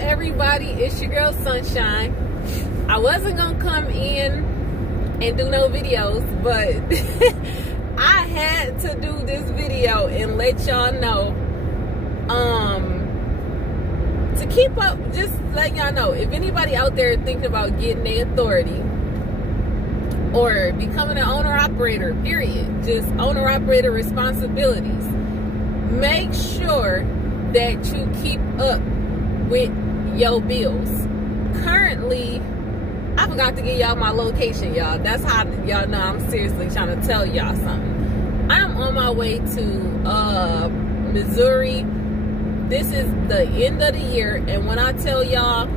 everybody? It's your girl Sunshine. I wasn't gonna come in and do no videos, but I had to do this video and let y'all know, to keep up, just let y'all know, if anybody out there thinking about getting the authority or becoming an owner-operator, period, just owner-operator responsibilities, make sure that you keep up with your bills. Currently, I forgot to give y'all my location, y'all. That's how y'all know I'm seriously trying to tell y'all something. I'm on my way to Missouri. This is the end of the year, and when I tell y'all,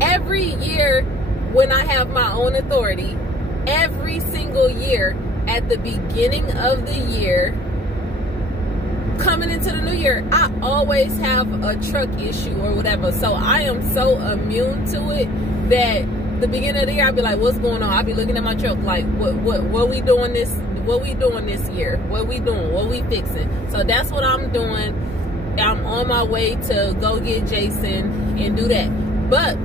every year when I have my own authority, every single year at the beginning of the year, coming into the new year, I always have a truck issue or whatever. So I am so immune to it that the beginning of the year, I'll be like, what's going on? I'll be looking at my truck like, what we doing this? What we doing this year? What we doing? What we fixing? So that's what I'm doing. I'm on my way to go get Jason and do that. But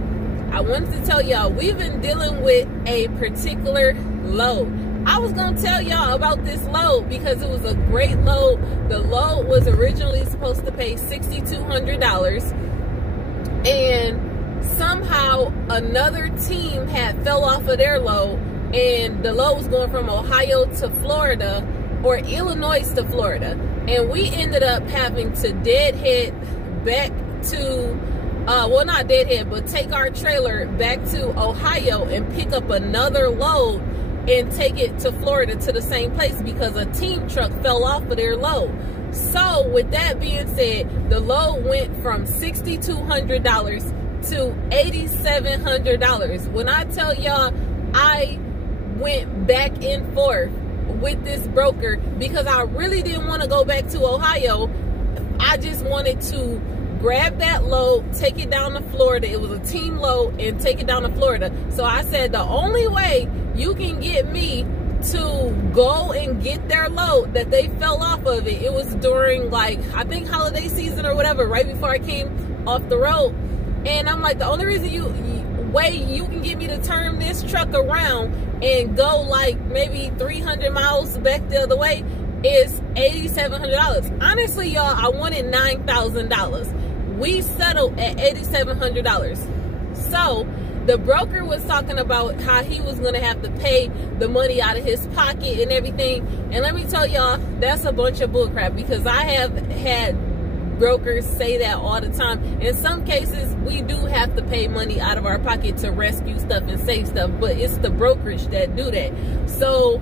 I wanted to tell y'all, we've been dealing with a particular load. I was going to tell y'all about this load because it was a great load. The load was originally supposed to pay $6,200, and somehow another team had fell off of their load, and the load was going from Ohio to Florida, or Illinois to Florida, and we ended up having to deadhead back to well, not deadhead, but take our trailer back to Ohio and pick up another load and take it to Florida to the same place because a team truck fell off of their load. So with that being said, the load went from $6,200 to $8,700. When I tell y'all, I went back and forth with this broker because I really didn't want to go back to Ohio. I just wanted to grab that load, take it down to Florida. It was a team load, and take it down to Florida. So I said, the only way you can get me to go and get their load that they fell off of it was during, like, I think holiday season or whatever, right before I came off the road. And I'm like, the only reason you can get me to turn this truck around and go like maybe 300 miles back the other way is $8,700. Honestly, y'all, I wanted $9,000. We settled at $8,700. So the broker was talking about how he was going to have to pay the money out of his pocket and everything. And let me tell y'all, that's a bunch of bullcrap, because I have had brokers say that all the time. In some cases, we do have to pay money out of our pocket to rescue stuff and save stuff, but it's the brokerage that do that. So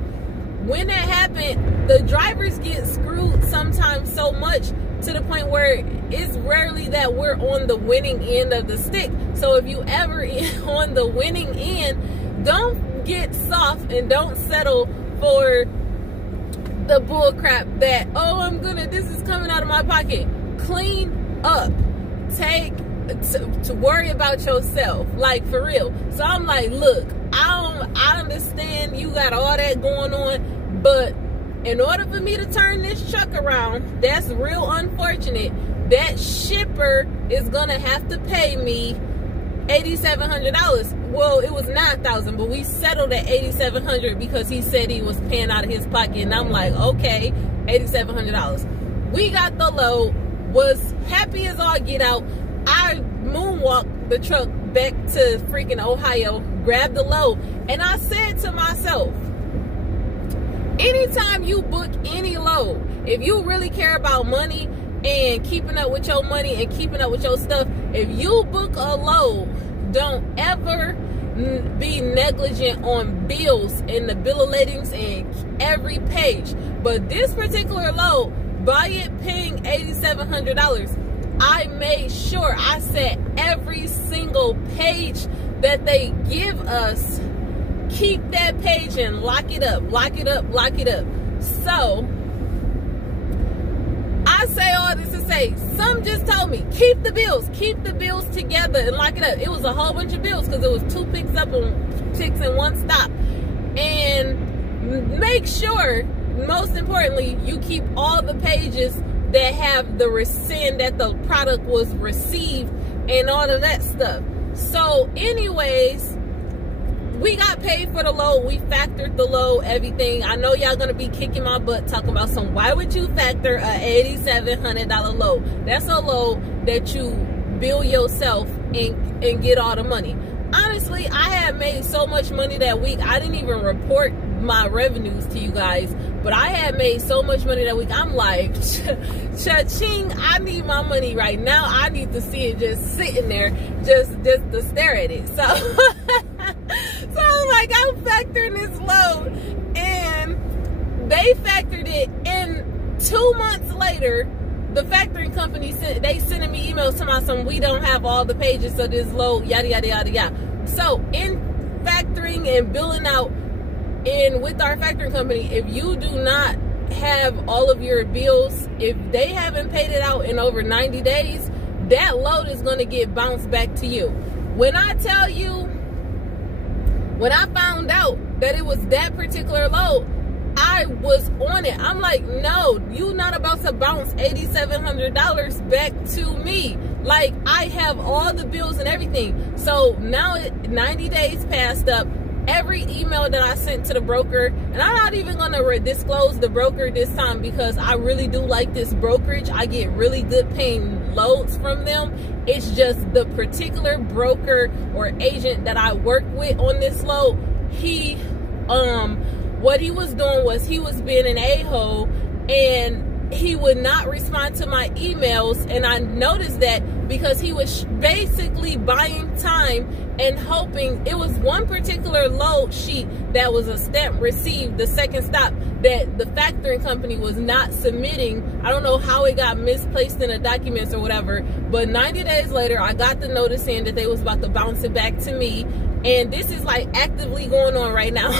when that happened, the drivers get screwed sometimes so much to the point where it's rarely that we're on the winning end of the stick. So if you ever on the winning end, don't get soft and don't settle for the bull crap that, oh, this is coming out of my pocket. Clean up. To worry about yourself, like, for real. So I'm like, look, I understand you got all that going on, but in order for me to turn this truck around, that's real unfortunate. That shipper is gonna have to pay me $8,700. Well, it was $9,000, but we settled at $8,700 because he said he was paying out of his pocket, and I'm like, okay, $8,700. We got the load, was happy as all get out. I moonwalked the truck back to freaking Ohio, grabbed the load, and I said to myself, anytime you book any load, if you really care about money and keeping up with your money and keeping up with your stuff, if you book a load, don't ever be negligent on bills and the bill of ladings and every page. But this particular load, by it paying $8,700, I made sure I set every single page that they give us, keep that page and lock it up, lock it up, lock it up. So I say all this to say, some just told me, keep the bills together and lock it up. It was a whole bunch of bills because it was 2 picks up and 6 in 1 stop. And make sure, most importantly, you keep all the pages that have the rescind that the product was received and all of that stuff. So anyways, we got paid for the load. We factored the load, everything. I know y'all gonna be kicking my butt talking about why would you factor a $8,700 load? That's a load that you bill yourself and get all the money. Honestly, I had made so much money that week. I didn't even report my revenues to you guys, but I had made so much money that week. I'm like, cha-ching, I need my money right now. I need to see it just sitting there, just to stare at it. So, so I'm like, I'm factoring this load, and they factored it in. 2 months later, the factoring company sending me emails telling me we don't have all the pages of this load, yada yada yada yada. So in factoring and billing out with our factoring company, if you do not have all of your bills, if they haven't paid it out in over 90 days, that load is going to get bounced back to you. When I tell you, when I found out that it was that particular load, I was on it. I'm like, no, you not about to bounce $8,700 back to me. Like, I have all the bills and everything. So now 90 days passed up. Every email that I sent to the broker, and I'm not even going to disclose the broker this time because I really do like this brokerage. I get really good paying loads from them. It's just the particular broker or agent that I work with on this load, what he was doing was he was being an a-hole, and he would not respond to my emails. And I noticed that because he was basically buying time and hoping. It was one particular load sheet that was a stamp received, the second stop, that the factoring company was not submitting. I don't know how it got misplaced in the documents or whatever, but 90 days later I got the notice saying that they was about to bounce it back to me. And this is like actively going on right now.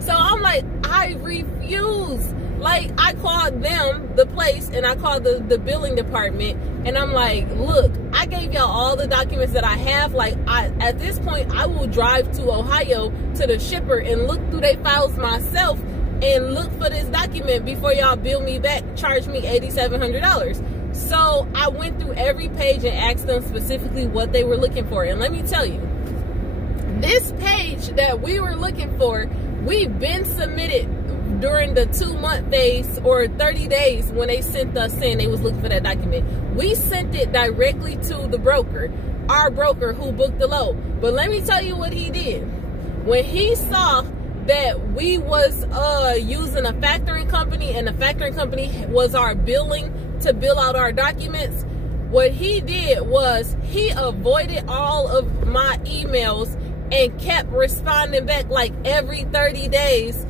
So I'm like, I refuse. Like, I called them, the place, and I called the billing department, and I'm like, look, I gave y'all all the documents that I have. Like, at this point, I will drive to Ohio to the shipper and look through their files myself and look for this document before y'all bill me back, charge me $8,700. So I went through every page and asked them specifically what they were looking for. And let me tell you, this page that we were looking for, we've been submitted during the 2-month phase or 30 days when they sent us saying they was looking for that document. We sent it directly to the broker, our broker who booked the load. But let me tell you what he did. When he saw that we was using a factoring company, and the factoring company was our billing to bill out our documents, what he did was he avoided all of my emails and kept responding back like every 30 days,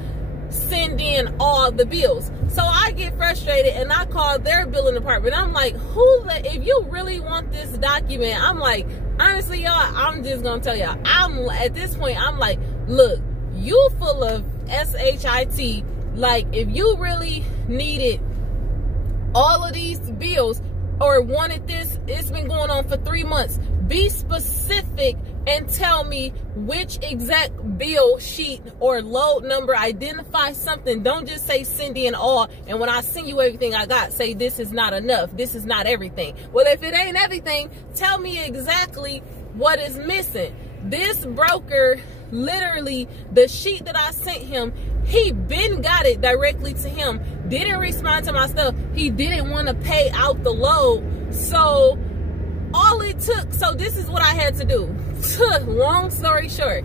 send in all the bills. So I get frustrated and I call their billing department. I'm like, if you really want this document, I'm like, honestly, y'all, I'm just gonna tell y'all, at this point, I'm like, look, you full of shit. Like, if you really needed all of these bills or wanted this, it's been going on for 3 months, be specific and tell me which exact bill sheet or load number. Identify something. Don't just say send in all, and when I send you everything I got, say this is not enough, this is not everything. Well, if it ain't everything, tell me exactly what is missing. This broker, literally, the sheet that I sent him, he been got it directly to him, didn't respond to my stuff. He didn't want to pay out the load. So all it took, so this is what I had to do. Long story short,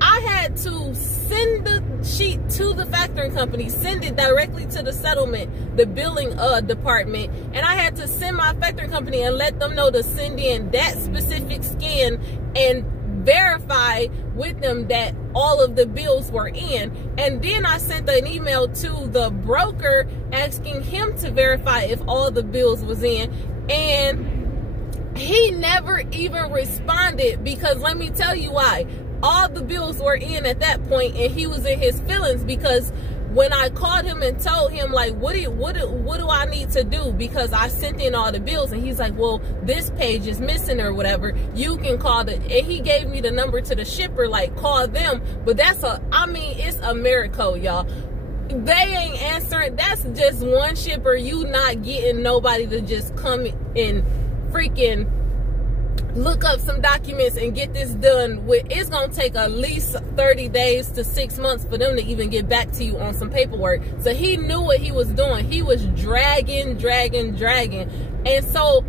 I had to send the sheet to the factoring company, send it directly to the settlement, the billing department, and I had to send my factoring company and let them know to send in that specific scan and verify with them that all of the bills were in. And then I sent an email to the broker asking him to verify if all the bills was in, and he never even responded, because let me tell you why. All the bills were in at that point, and he was in his feelings because when I called him and told him, like, what do I need to do, because I sent in all the bills, and he's like, well, this page is missing or whatever, you can call and he gave me the number to the shipper, like, call them. But it's a miracle, y'all. They ain't answering. That's just one shipper. You not getting nobody to just come and freaking look up some documents and get this done. It's gonna take at least 30 days to 6 months for them to even get back to you on some paperwork. So he knew what he was doing. He was dragging. And so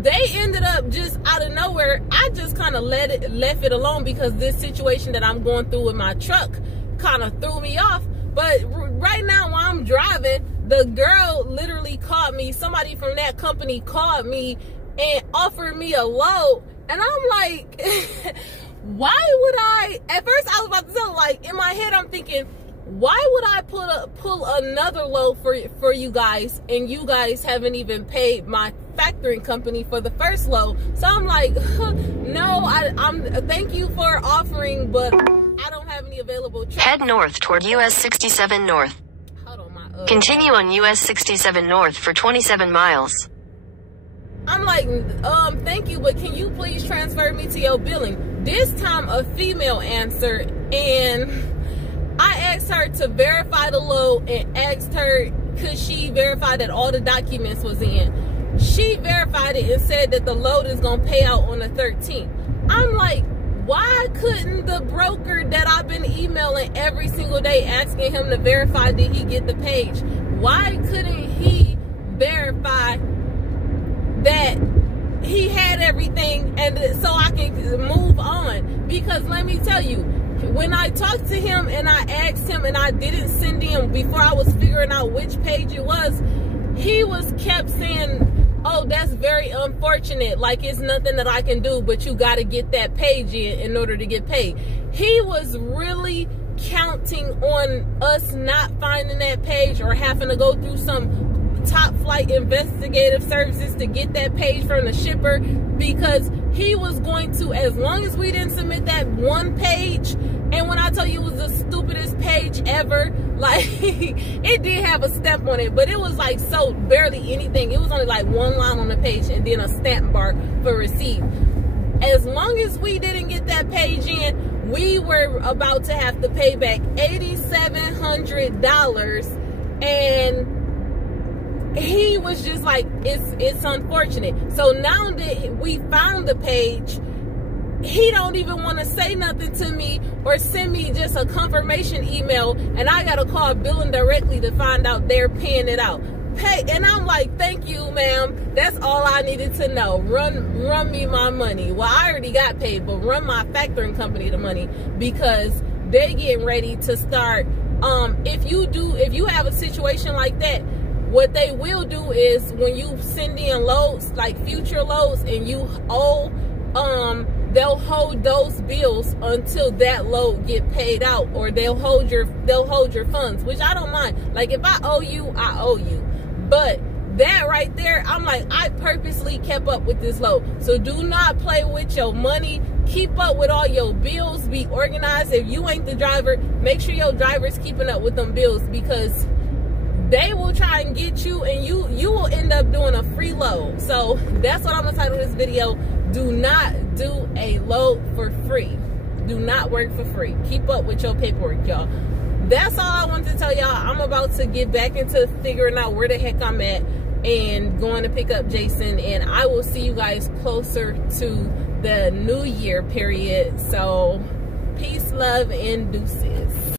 they ended up just out of nowhere. I just kind of left it alone because this situation that I'm going through with my truck kind of threw me off. But right now while I'm driving, the girl literally called me. Somebody from that company called me and offered me a load. And I'm like, why would I? At first I was about to tell, like, in my head I'm thinking, why would I pull another load for you guys, and you guys haven't even paid my factoring company for the first load? So I'm like, no, I'm thank you for offering, but I don't have any available trucks. Head north toward US 67 North. Hold on, Continue on US 67 North for 27 miles. I'm like, thank you, but can you please transfer me to your billing? This time a female answered, and I asked her to verify the load and asked her could she verify that all the documents was in. She verified it and said that the load is going to pay out on the 13th. I'm like, why couldn't the broker that I've been emailing every single day asking him to verify did he get the page? Why couldn't he verify that he had everything and so I can move on? Because let me tell you, when I talked to him and I asked him and I didn't send him before I was figuring out which page it was, he kept saying, oh, that's very unfortunate, like it's nothing that I can do, but you got to get that page in order to get paid. He was really counting on us not finding that page or having to go through some top flight investigative services to get that page from the shipper, because he was going to, as long as we didn't submit that one page, and when I tell you it was the stupidest page ever, like it did have a stamp on it, but it was like so barely anything. It was only like one line on the page and then a stamp bar for receipt. As long as we didn't get that page in, we were about to have to pay back $8,700, and he was just like, it's unfortunate. So now that we found the page, he don't even want to say nothing to me or send me just a confirmation email, and I gotta call billing directly to find out they're paying it out. And I'm like, thank you, ma'am. That's all I needed to know. Run me my money. Well, I already got paid, but run my factoring company the money, because they're getting ready to start. If you have a situation like that, what they will do is when you send in loads, like future loads, and you owe, they'll hold those bills until that load get paid out, or they'll hold your funds, which I don't mind. Like if I owe you, I owe you. But that right there, I'm like, I purposely kept up with this load. So do not play with your money. Keep up with all your bills. Be organized. If you ain't the driver, make sure your driver's keeping up with them bills, because they will try and get you, and you will end up doing a free load. So that's what I'm gonna title this video. Do not do a load for free. Do not work for free. Keep up with your paperwork, y'all. That's all I wanted to tell y'all. I'm about to get back into figuring out where the heck I'm at and going to pick up Jason, and I will see you guys closer to the new year period. So peace, love, and deuces.